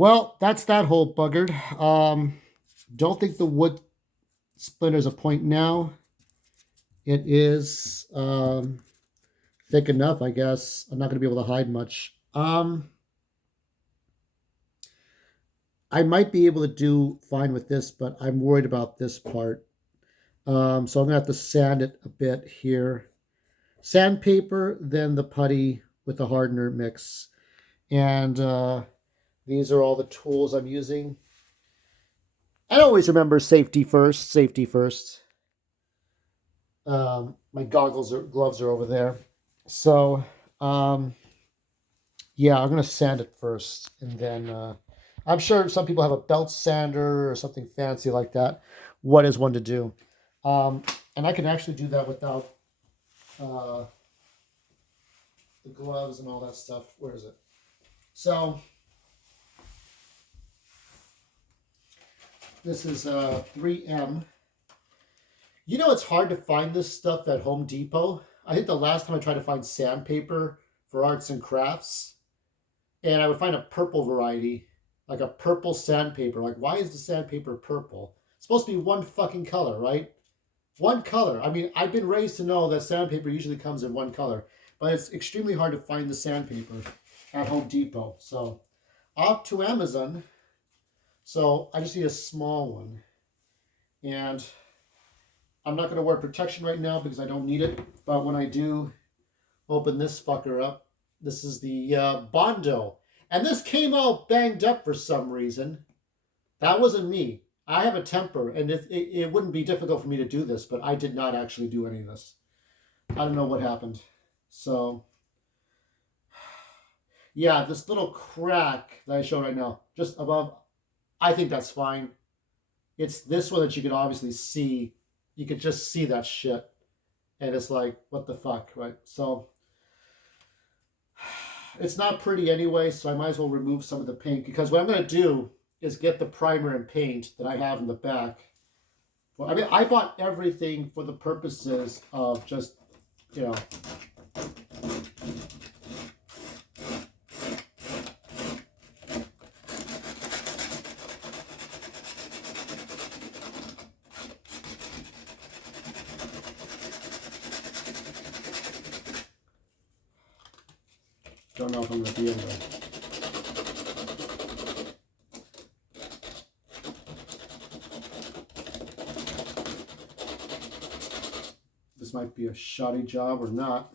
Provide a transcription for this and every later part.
Well, that's that hole buggered. Don't think the wood splinter's a point now. It is thick enough, I guess. I'm not going to be able to hide much. I might be able to do fine with this, but I'm worried about this part. So I'm going to have to sand it a bit here. Sandpaper, then the putty with the hardener mix. And these are all the tools I'm using. I always remember safety first, safety first. My gloves are over there. So, um, yeah, I'm going to sand it first. And then I'm sure some people have a belt sander or something fancy like that. What is one to do? And I can actually do that without uh, the gloves and all that stuff. Where is it? So, this is 3M. You know, it's hard to find this stuff at Home Depot. I think the last time I tried to find sandpaper for arts and crafts, and I would find a purple variety, like a purple sandpaper. Like, why is the sandpaper purple? It's supposed to be one fucking color, right? One color. I mean, I've been raised to know that sandpaper usually comes in one color, but it's extremely hard to find the sandpaper at Home Depot. So, off to Amazon. So, I just need a small one. And I'm not going to wear protection right now because I don't need it. But when I do open this fucker up, this is the Bondo. And this came all banged up for some reason. That wasn't me. I have a temper, and it wouldn't be difficult for me to do this, but I did not actually do any of this. I don't know what happened. So, yeah, this little crack that I show right now, just above, I think that's fine. It's this one that you can obviously see. You could just see that shit. And it's like, what the fuck, right? So, it's not pretty anyway, so I might as well remove some of the paint because what I'm going to do is get the primer and paint that I have in the back. Well, I mean, I bought everything for the purposes of just, you know, don't know if I'm going to be able to. This might be a shoddy job or not.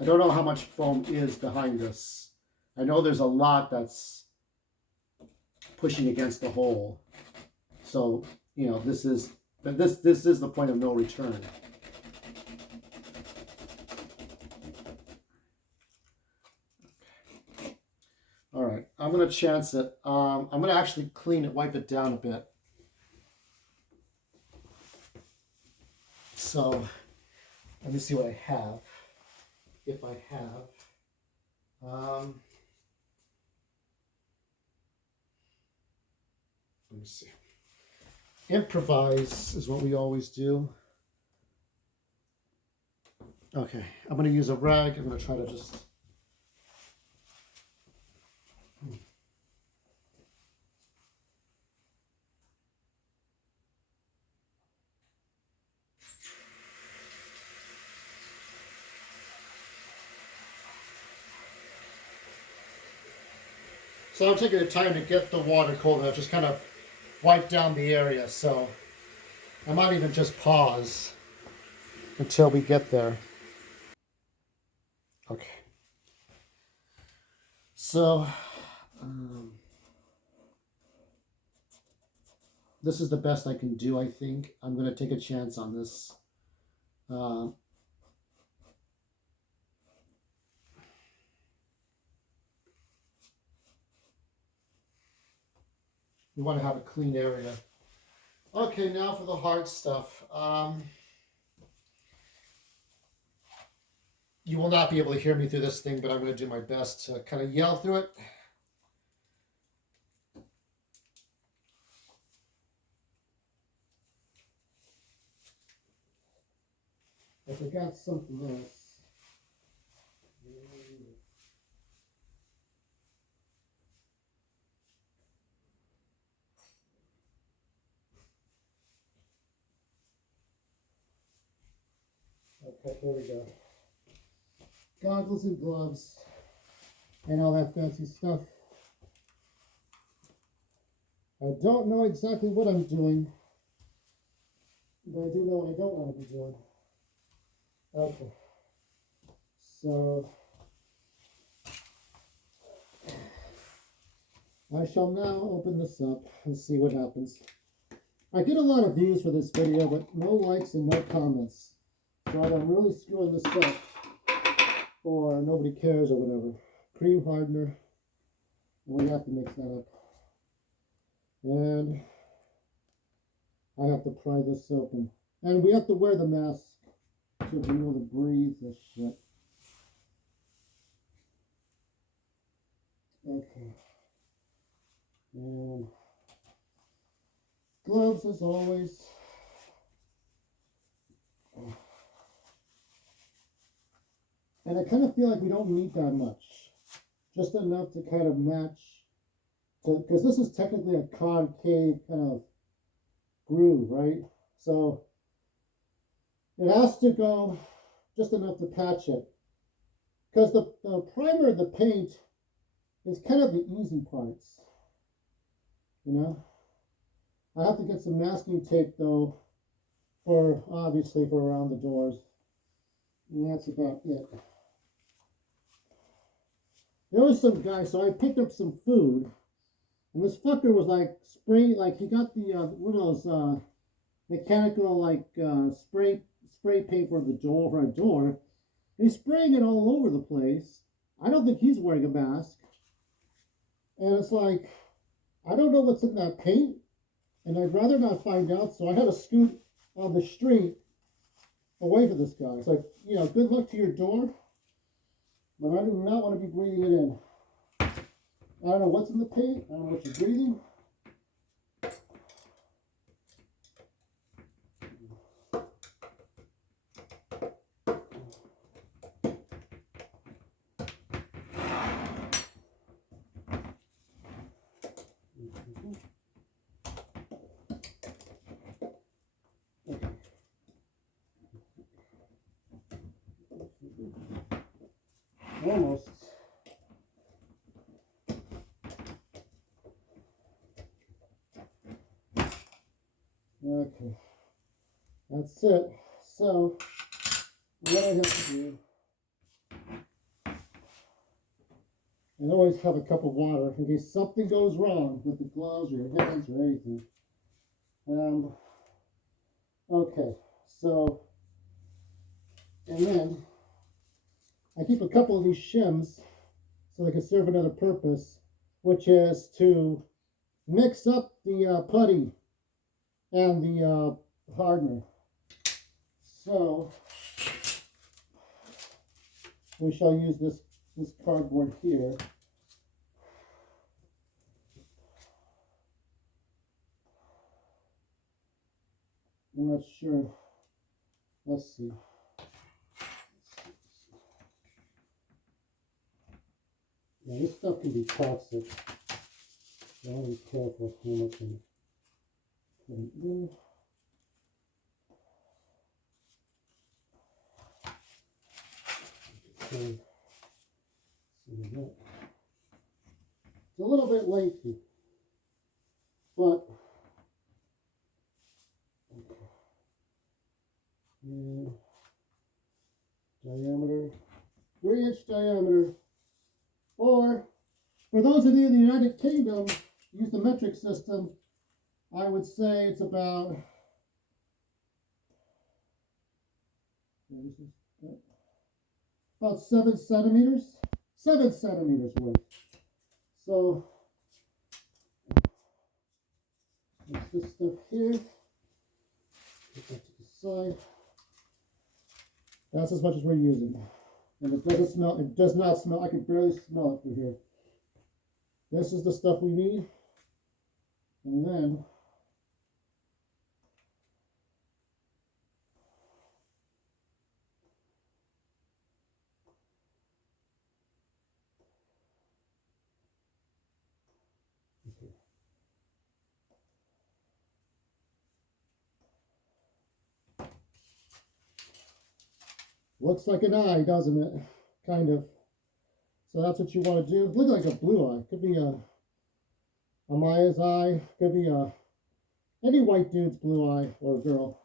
I don't know how much foam is behind this. I know there's a lot that's pushing against the hole. So, you know, this is the point of no return. All right, I'm gonna chance it. I'm gonna actually clean it, wipe it down a bit. So, let me see what I have. If I have, let me see. Improvise is what we always do. Okay, I'm going to use a rag. I'm going to try to just. So I'm taking the time to get the water cold enough, just kind of wipe down the area. So I might even just pause until we get there. Okay. So this is the best I can do, I think. I'm going to take a chance on this. We want to have a clean area. Okay, now for the hard stuff. You will not be able to hear me through this thing, but I'm going to do my best to kind of yell through it. I forgot something else. Okay, here we go. Goggles and gloves and all that fancy stuff. I don't know exactly what I'm doing, but I do know what I don't want to be doing. Okay. So I shall now open this up and see what happens. I get a lot of views for this video, but no likes and no comments. So I'm really screwing this up, or nobody cares or whatever. Cream hardener, and we have to mix that up. And I have to pry this open. And we have to wear the mask to be able to breathe this shit. Okay. And gloves as always. And I kind of feel like we don't need that much. Just enough to kind of match, because this is technically a concave kind of groove, right? So it has to go just enough to patch it. Because the primer, the paint, is kind of the easy parts, you know? I have to get some masking tape though, for obviously for around the doors. And that's about it. There was some guy, so I picked up some food, and this fucker was like spraying, like he got the one of those mechanical like spray paint for the door for a door. And he's spraying it all over the place. I don't think he's wearing a mask, and it's like I don't know what's in that paint, and I'd rather not find out. So I had to scoot on the street away from this guy. It's like, you know, good luck to your door. But I do not want to be breathing it in. I don't know what's in the paint. I don't know what you're breathing. Almost. Okay, that's it. So, what I have to do, and always have a cup of water in case something goes wrong with the gloves or your hands or anything. Okay, so, and then I keep a couple of these shims so they can serve another purpose, which is to mix up the putty and the hardener. So we shall use this cardboard here. I'm not sure. Let's see. Now this stuff can be toxic. So I want to be careful how much I'm putting in. Okay. So it's a little bit lengthy, but okay. And diameter, 3-inch diameter, or for those of you in the United Kingdom, use the metric system. I would say it's about about 7 centimeters. 7 centimeters worth. So, that's this stuff here. Put that to the side. That's as much as we're using. And it doesn't smell, it does not smell, I can barely smell it through here. This is the stuff we need. And then looks like an eye, doesn't it? Kind of. So that's what you want to do. Look like a blue eye. Could be a Maya's eye. Could be any white dude's blue eye or a girl.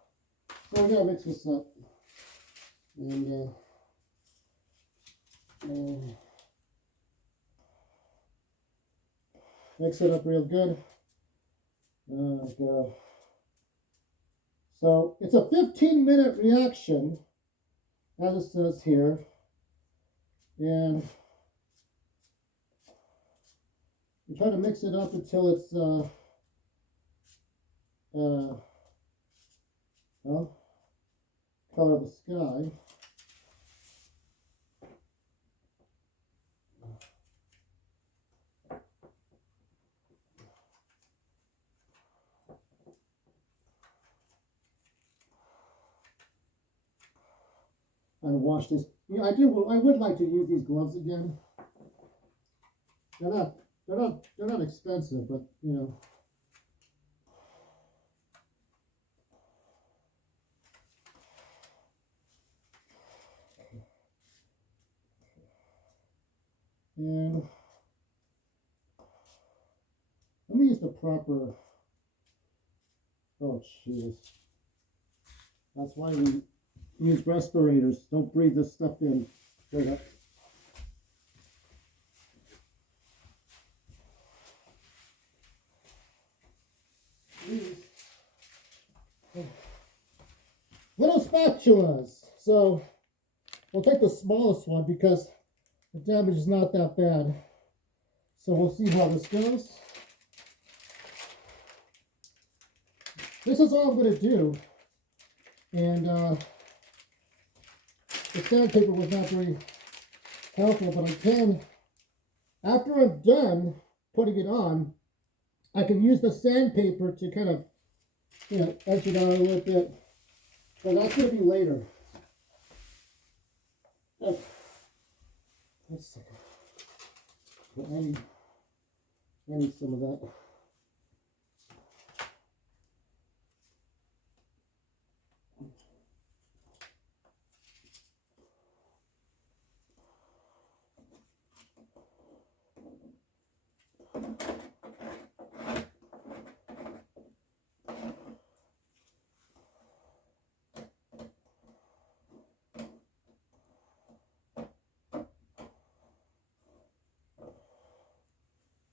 So we're gonna mix this up and mix it up real good. So it's a 15-minute reaction, as it says here, and we try to mix it up until it's well, color of the sky. I wash this. Yeah, I do. I would like to use these gloves again. They're not expensive, but you know. And let me use the proper. Oh, jeez. That's why we use respirators. Don't breathe this stuff in. Straight up. Little spatulas. So we'll take the smallest one because the damage is not that bad. So we'll see how this goes. This is all I'm going to do. And the sandpaper was not very helpful, but I can, after I'm done putting it on, I can use the sandpaper to kind of, you know, edge it out a little bit. But that's going to be later. Let's see. I need some of that.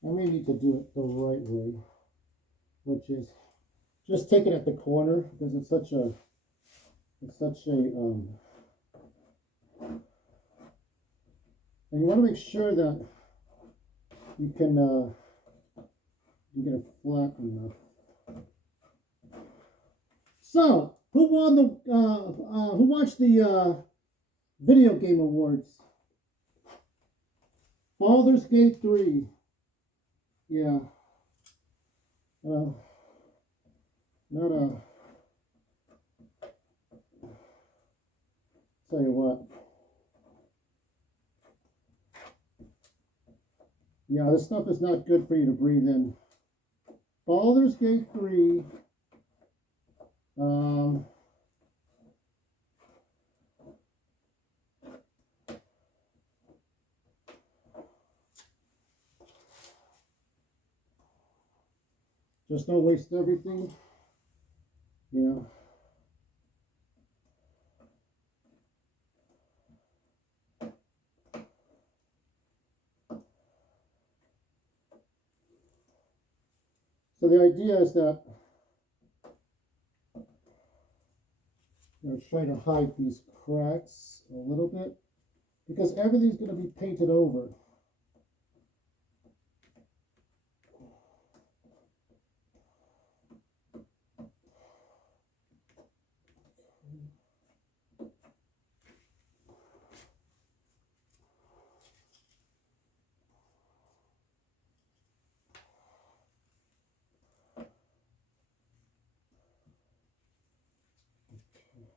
I may need to do it the right way, which is just take it at the corner because it's such a and you want to make sure that you can get it flat enough. So, who won the who watched the video game awards? Baldur's Gate 3. Yeah. Not a. Tell you what. Yeah, this stuff is not good for you to breathe in. Baldur's Gate 3. Just don't waste everything. Yeah. So the idea is that I'm going to try to hide these cracks a little bit because everything's going to be painted over.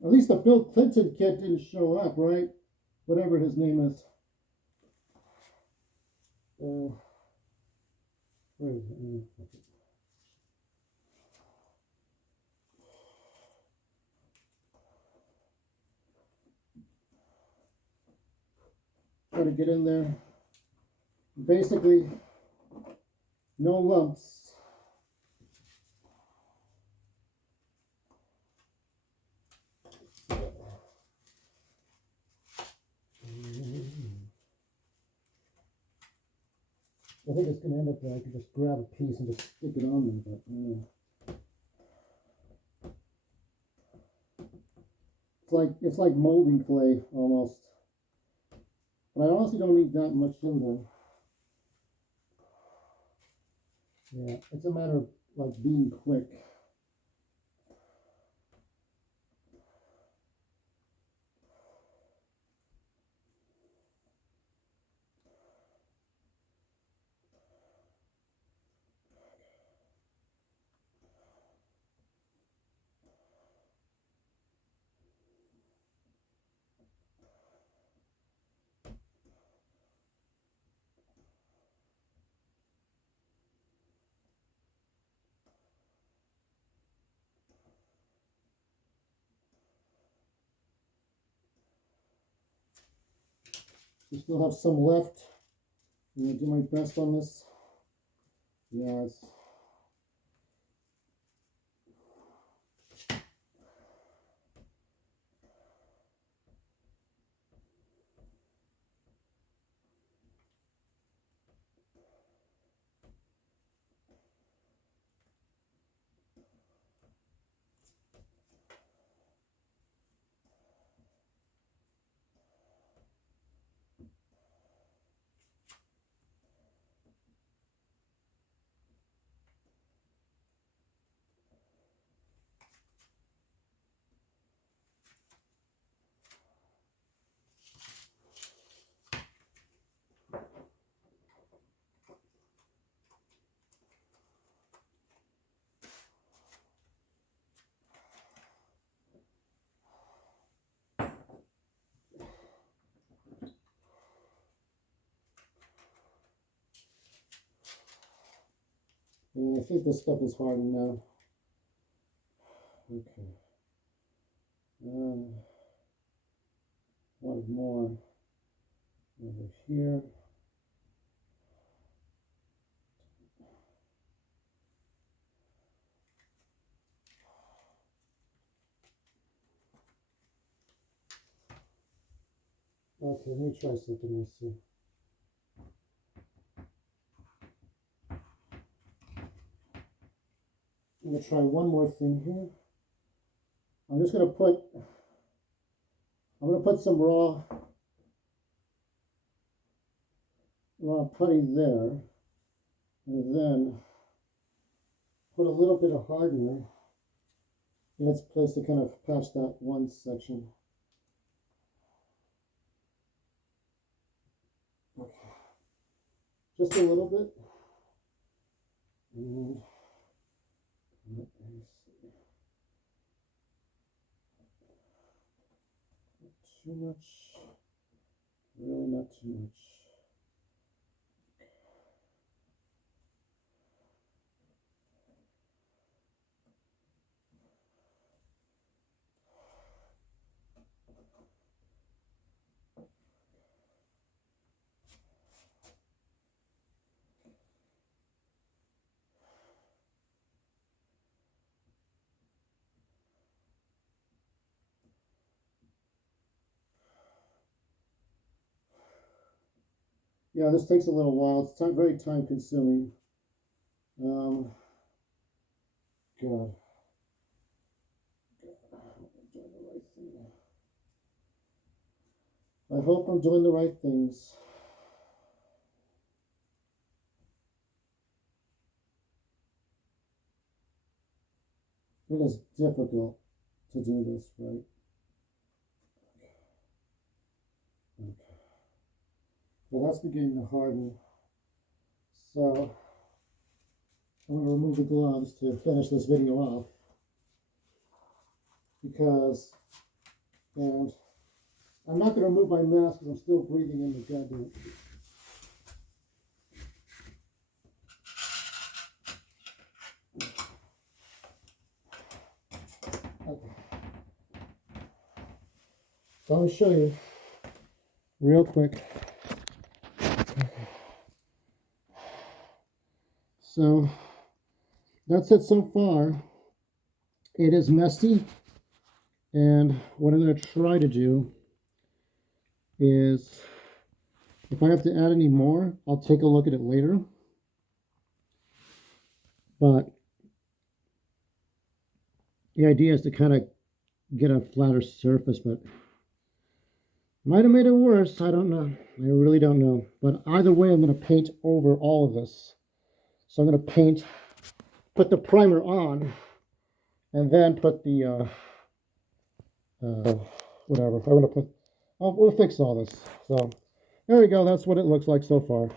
At least the Bill Clinton kid didn't show up, right? Whatever his name is. Where is it? Try to get in there. Basically, no lumps. I think it's going to end up that I can just grab a piece and just stick it on there, but it's like molding clay almost. But I honestly don't need that much in there. Yeah, it's a matter of like being quick. I still have some left. I'm going to do my best on this. Yes. Yeah, I think this stuff is hard now. Okay. One more over here. Okay, let me try something else here. I'm going to try one more thing here. I'm going to put some raw putty there, and then put a little bit of hardener in its place to kind of patch that one section. Okay. Just a little bit. And let me see. Not too much. Really not too much. Yeah, this takes a little while. It's very time consuming. God. I hope I'm doing the right things. It is difficult to do this right. Okay. Well, that's beginning to harden. So I'm going to remove the gloves to finish this video off, because And I'm not going to remove my mask because I'm still breathing in the goddamn. Okay. So I'll show you real quick. So that's it so far. It is messy, and what I'm going to try to do is, if I have to add any more, I'll take a look at it later. But the idea is to kind of get a flatter surface, but might have made it worse. I don't know. I really don't know. But either way, I'm going to paint over all of this. So I'm going to put the primer on, and then put the, whatever. I'm going to put, we'll fix all this. So there we go. That's what it looks like so far.